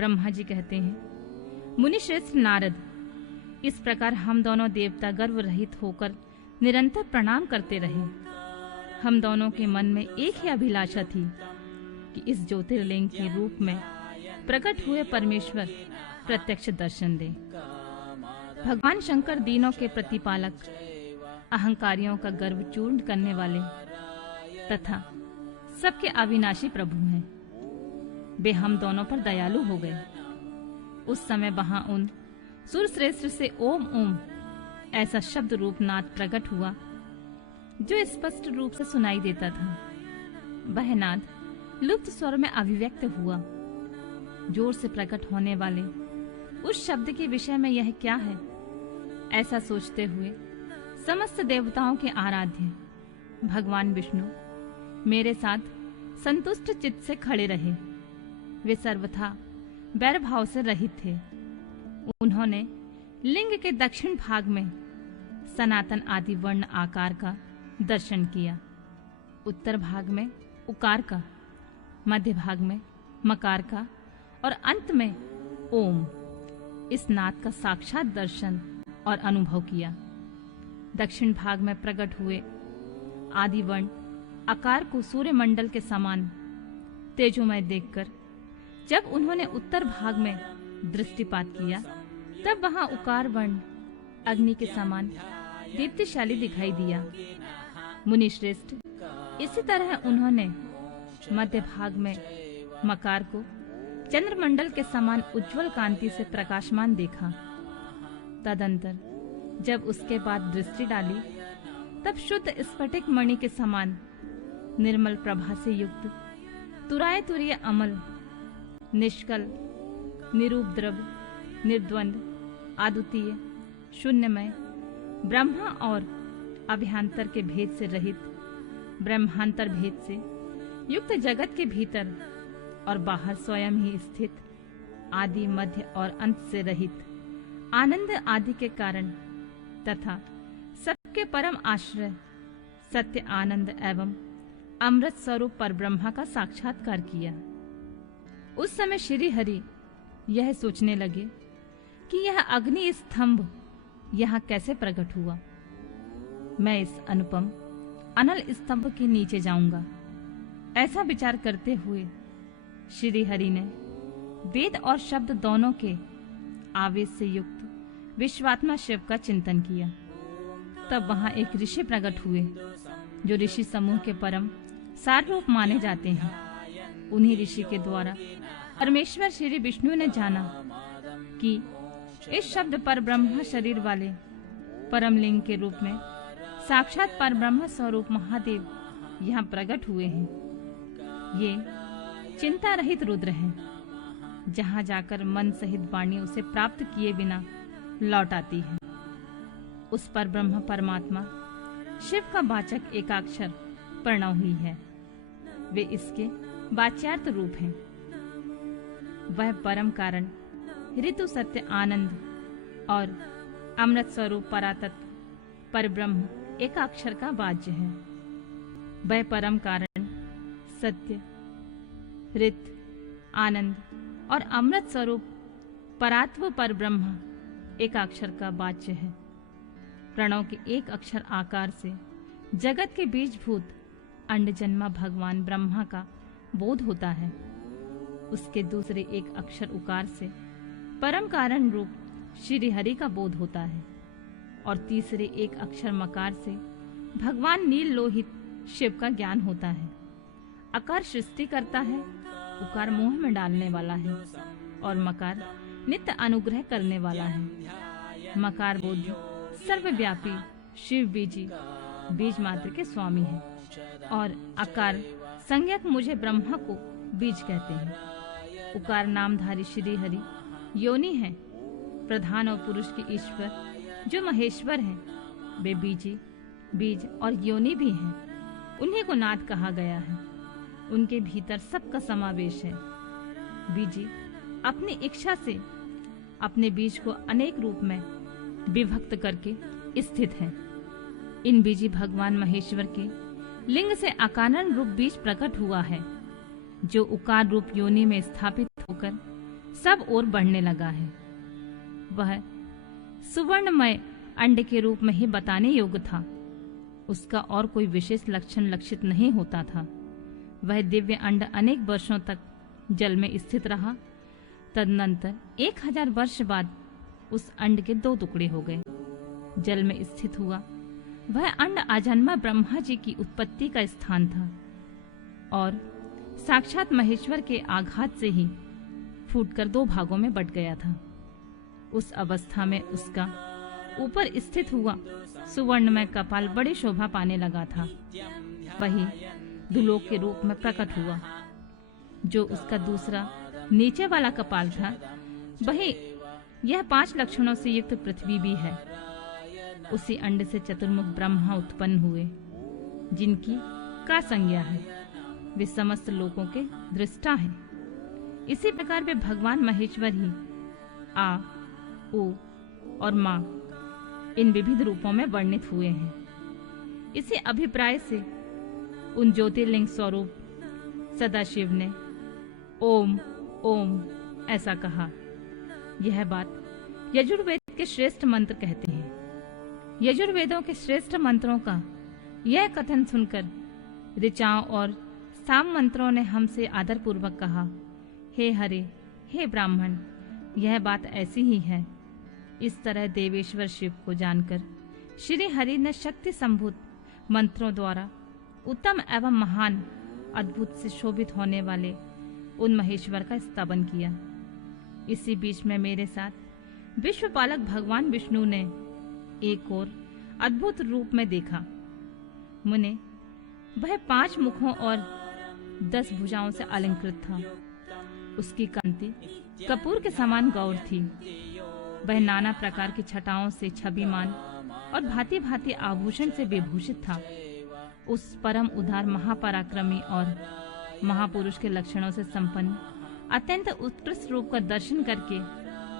ब्रह्मा जी कहते हैं, मुनि श्रेष्ठ नारद, इस प्रकार हम दोनों देवता गर्व रहित होकर निरंतर प्रणाम करते रहे। हम दोनों के मन में एक ही अभिलाषा थी कि इस ज्योतिर्लिंग के रूप में प्रकट हुए परमेश्वर प्रत्यक्ष दर्शन दे। भगवान शंकर दीनों के प्रतिपालक, अहंकारियों का गर्व चूर्ण करने वाले तथा सबके अविनाशी प्रभु हैं। वे हम दोनों पर दयालु हो गए। उस समय वहां उन सुर श्रेष्ठ से ओम ओम ऐसा शब्द रूप नाद प्रकट हुआ जो स्पष्ट रूप से सुनाई देता था। वह नाद लुप्त स्वर में अभिव्यक्त हुआ। जोर से प्रकट होने वाले उस शब्द के विषय में यह क्या है, ऐसा सोचते हुए समस्त देवताओं के आराध्य भगवान विष्णु मेरे साथ संतुष्ट चित्त से खड़े रहे। वे सर्वथा वैर भाव से रहित थे। उन्होंने लिंग के दक्षिण भाग में सनातन आदि वर्ण आकार का दर्शन किया, उत्तर भाग में उकार का, मध्य भाग में मकार का और अंत में ओम इस नाद का साक्षात दर्शन और अनुभव किया। दक्षिण भाग में प्रकट हुए आदि वर्ण आकार को सूर्य मंडल के समान तेजोमय देखकर जब उन्होंने उत्तर भाग में दृष्टिपात किया, तब वहां उकार वर्ण अग्नि के समान दीप्तिशाली दिखाई दिया। मुनि श्रेष्ठ, इसी तरह उन्होंने मध्य भाग में मकार को चंद्रमंडल के समान उज्जवल कांति से प्रकाशमान देखा। तदंतर जब उसके बाद दृष्टि डाली, तब शुद्ध स्फटिक मणि के समान निर्मल प्रभा से युक्त तुराय तुरीय अमल, निष्कल, निरूपद्रव, निर्द्वंद, अद्वितीय, शून्यमय, ब्रह्मा और अभ्यंतर के भेद से रहित, ब्रह्मांतर भेद से युक्त जगत के भीतर और बाहर स्वयं ही स्थित, आदि मध्य और अंत से रहित, आनंद आदि के कारण तथा सबके परम आश्रय, सत्य आनंद एवं अमृत स्वरूप पर ब्रह्मा का साक्षात्कार किया। उस समय श्री हरि यह सोचने लगे कि यह अग्नि स्तंभ यहाँ कैसे प्रकट हुआ। मैं इस अनुपम अनल स्तंभ के नीचे जाऊंगा। ऐसा विचार करते हुए श्री हरि ने वेद और शब्द दोनों के आवेश से युक्त विश्वात्मा शिव का चिंतन किया। तब वहां एक ऋषि प्रकट हुए जो ऋषि समूह के परम सार रूप माने जाते हैं। उन्हीं ऋषि के द्वारा परमेश्वर श्री विष्णु ने जाना कि इस शब्द पर ब्रह्म शरीर वाले परम लिंग के रूप में साक्षात पर ब्रह्म स्वरूप महादेव यहाँ प्रकट हुए हैं। ये चिंता रहित रुद्र हैं, जहाँ जाकर मन सहित वाणी उसे प्राप्त किए बिना लौट आती है। उस पर ब्रह्म परमात्मा शिव का वाचक एकाक्षर प्रणव ही है। वे इसके वाच्यार्थ रूप हैं। वह परम कारण, ऋतु, सत्य, आनंद और अमृत स्वरूप परातत्व पर ब्रह्म एकाक्षर का वाच्य है। वह परम कारण, सत्य, ऋत, आनंद और अमृत स्वरूप परात्व पर ब्रह्म एकाक्षर का वाच्य है। प्रणव के एक अक्षर आकार से जगत के बीजभूत अंडजन्मा भगवान ब्रह्मा का बोध होता है। उसके दूसरे एक अक्षर उकार से परम कारण रूप श्री हरि का बोध होता है और तीसरे एक अक्षर मकार से भगवान नील लोहित शिव का ज्ञान होता है। अकार सृष्टि करता है, उकार मोह में डालने वाला है और मकार नित्य अनुग्रह करने वाला है। मकार बोध सर्वव्यापी शिव बीजी बीज मात्र के स्वामी है और अकार संज्ञक मुझे ब्रह्मा को बीज कहते हैं। उकार नामधारी श्री हरि योनि है, प्रधान और पुरुष के ईश्वर जो महेश्वर हैं। वे बीजी, बीज और योनि भी हैं। उन्हीं को नाद कहा गया है। उनके भीतर सबका समावेश है। बीजी अपनी इच्छा से अपने बीज को अनेक रूप में विभक्त करके स्थित है। इन बीजी भगवान महेश्वर के लिंग से अकारण रूप बीज प्रकट हुआ है, जो उकार रूप योनि में स्थापित होकर सब ओर बढ़ने लगा है। वह सुवर्णमय अंड के रूप में ही बताने योग्य था। उसका और कोई विशेष लक्षण लक्षित नहीं होता था। वह दिव्य अंड अनेक वर्षों तक जल में स्थित रहा। तदनंतर 1000 वर्ष बाद उस अंड के 2 टुकड़े हो गए। जल में स्थित हुआ वह अंड आजन्मा ब्रह्मा जी की उत्पत्ति का स्थान था और साक्षात महेश्वर के आघात से ही फूटकर 2 भागों में बट गया था। उस अवस्था में उसका ऊपर स्थित हुआ सुवर्णमय कपाल बड़ी शोभा पाने लगा था। वही दुलोक के रूप में प्रकट हुआ। जो उसका दूसरा नीचे वाला कपाल था, वही यह 5 लक्षणों से युक्त पृथ्वी भी है। उसी अंड से चतुर्मुख ब्रह्मा उत्पन्न हुए, जिनकी का संज्ञा है। वे समस्त लोकों के दृष्टा हैं। इसी प्रकार वे भगवान महेश्वर ही आ, उ और मां इन विविध रूपों में वर्णित हुए हैं। इसी अभिप्राय से उन ज्योतिर्लिंग स्वरूप सदाशिव ने ओम ओम ऐसा कहा। यह बात यजुर्वेद के श्रेष्ठ मंत्र कहते हैं। यजुर्वेदों के श्रेष्ठ मंत्रों का यह कथन सुनकर ऋचाओं और साम मंत्रों ने हमसे आदर पूर्वक कहा, हे हरे, हे ब्राह्मण, यह बात ऐसी ही है। इस तरह देवेश्वर शिव को जानकर श्री हरि ने शक्ति संभूत मंत्रों द्वारा उत्तम एवं महान अद्भुत से शोभित होने वाले उन महेश्वर का स्तवन किया। इसी बीच में मेरे साथ विश्वपालक भगवान विष्णु ने एक और अद्भुत रूप में देखा। मुने, वह 5 मुखों और 10 भुजाओं से अलंकृत था। उसकी कांति कपूर के समान गौर थी। वह नाना प्रकार की छटाओं से छविमान और भांति भांति आभूषण से विभूषित था। उस परम उदार महापराक्रमी और महापुरुष के लक्षणों से संपन्न अत्यंत उत्कृष्ट रूप का दर्शन करके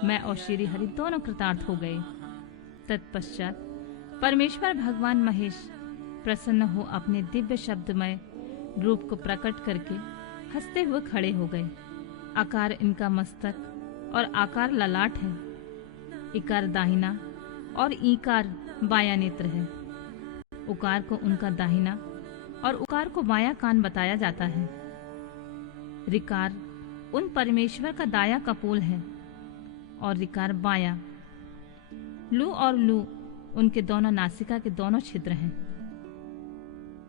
मैं और श्री हरि दोनों कृतार्थ हो गए। तत्पश्चात परमेश्वर भगवान महेश प्रसन्न हो अपने दिव्य शब्दमय रूप को प्रकट करके हंसते हुए खड़े हो गए। आकार इनका मस्तक और आकार ललाट है। इकार दाहिना और ईकार बायां नेत्र है। उकार को उनका दाहिना और उकार को बायां कान बताया जाता है। ऋकार उन परमेश्वर का दायां कपोल है और ऋकार बायां। लू और लू उनके दोनों नासिका के दोनों छिद्र हैं।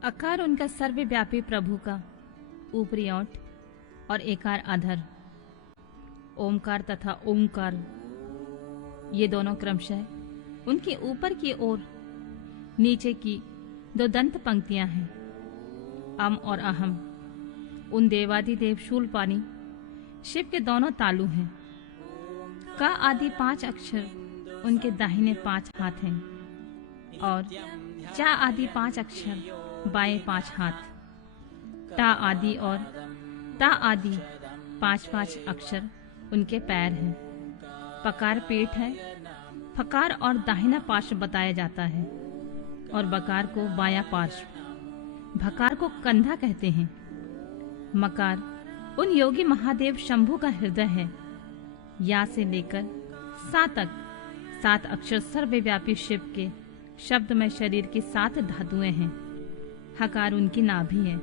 अकार उनका सर्वव्यापी प्रभु का ऊपरी ओंठ और एकार अधर। ओमकार तथा ओंकार ये दोनों क्रमशः उनके ऊपर की ओर नीचे की 2 दंत पंक्तियां हैं। अम और अहम उन देवादिदेव शूलपाणी शिव के दोनों तालु हैं। का आदि 5 अक्षर उनके दाहिने 5 हाथ हैं और चा आदि 5 अक्षर बाएं 5 हाथ। टा आदि और ता आदि 5-5 अक्षर उनके पैर हैं। पकार पेट है। फकार और दाहिना पार्श्व बताया जाता है और बकार को बायां पार्श्व। भकार को कंधा कहते हैं। मकार उन योगी महादेव शंभु का हृदय है। या से लेकर सा तक 7 अक्षर सर्वव्यापी शिव के शब्द में शरीर की 7 धातुएं हैं। हकार उनकी नाभि है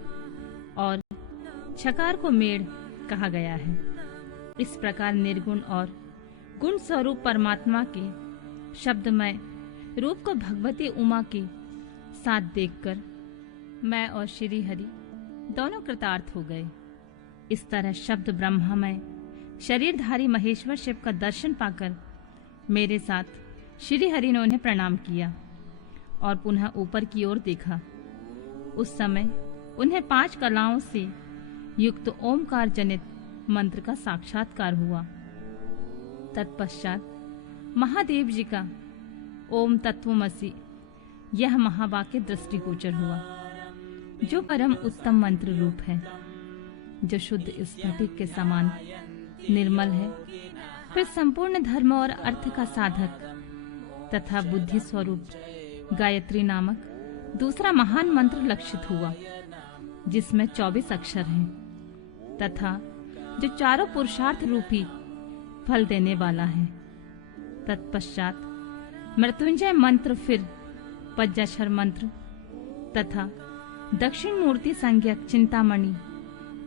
और छकार को मेड़ कहा गया है। इस प्रकार निर्गुण और गुण स्वरूप परमात्मा के शब्दमय रूप को भगवती उमा के साथ देखकर मैं और श्री हरि दोनों कृतार्थ हो गए। इस तरह शब्द ब्रह्ममय शरीरधारी महेश्वर शिव का दर्शन पाकर मेरे साथ श्री हरि ने उन्हें प्रणाम किया और पुनः ऊपर की ओर देखा। उस समय उन्हें 5 कलाओं से युक्त ओमकार जनित मंत्र का साक्षात्कार हुआ। तत्पश्चात महादेव जी का ओम तत्वमसि यह महावाक्य दृष्टिगोचर हुआ, जो परम उत्तम मंत्र रूप है, जो शुद्ध स्फटिक के समान निर्मल है। फिर संपूर्ण धर्म और अर्थ का साधक तथा बुद्धि स्वरूप गायत्री नामक दूसरा महान मंत्र लक्षित हुआ, जिसमें 24 अक्षर हैं तथा जो चारों पुरुषार्थ रूपी फल देने वाला है। तत्पश्चात मृत्युंजय मंत्र, फिर पंचाक्षर मंत्र तथा दक्षिण मूर्ति संज्ञक चिंतामणि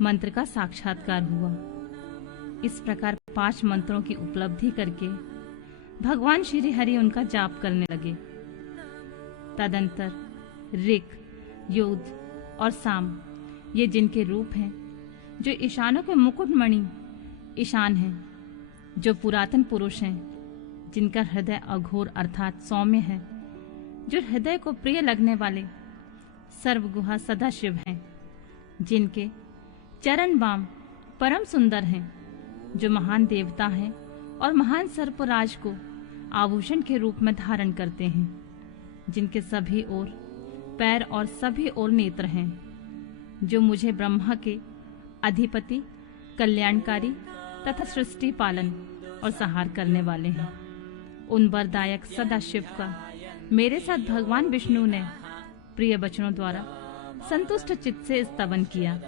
मंत्र का साक्षात्कार हुआ। इस प्रकार 5 मंत्रों की उपलब्धि करके भगवान श्री हरि उनका जाप करने लगे। तदंतर ऋक, योध और साम, ये जिनके रूप हैं, जो ईशानों के मुकुटमणि ईशान हैं, जो पुरातन पुरुष हैं, जिनका हृदय अघोर अर्थात सौम्य है, जो हृदय को प्रिय लगने वाले सर्वगुहा सदाशिव हैं, जिनके चरण बाम परम सुंदर हैं, जो महान देवता हैं और महान सर्पराज को आभूषण के रूप में धारण करते हैं, जिनके सभी ओर पैर और सभी ओर नेत्र हैं, जो मुझे ब्रह्मा के अधिपति, कल्याणकारी तथा सृष्टि पालन और संहार करने वाले हैं, उन वरदायक सदाशिव का मेरे साथ भगवान विष्णु ने प्रिय वचनों द्वारा संतुष्ट चित्त से स्तवन किया।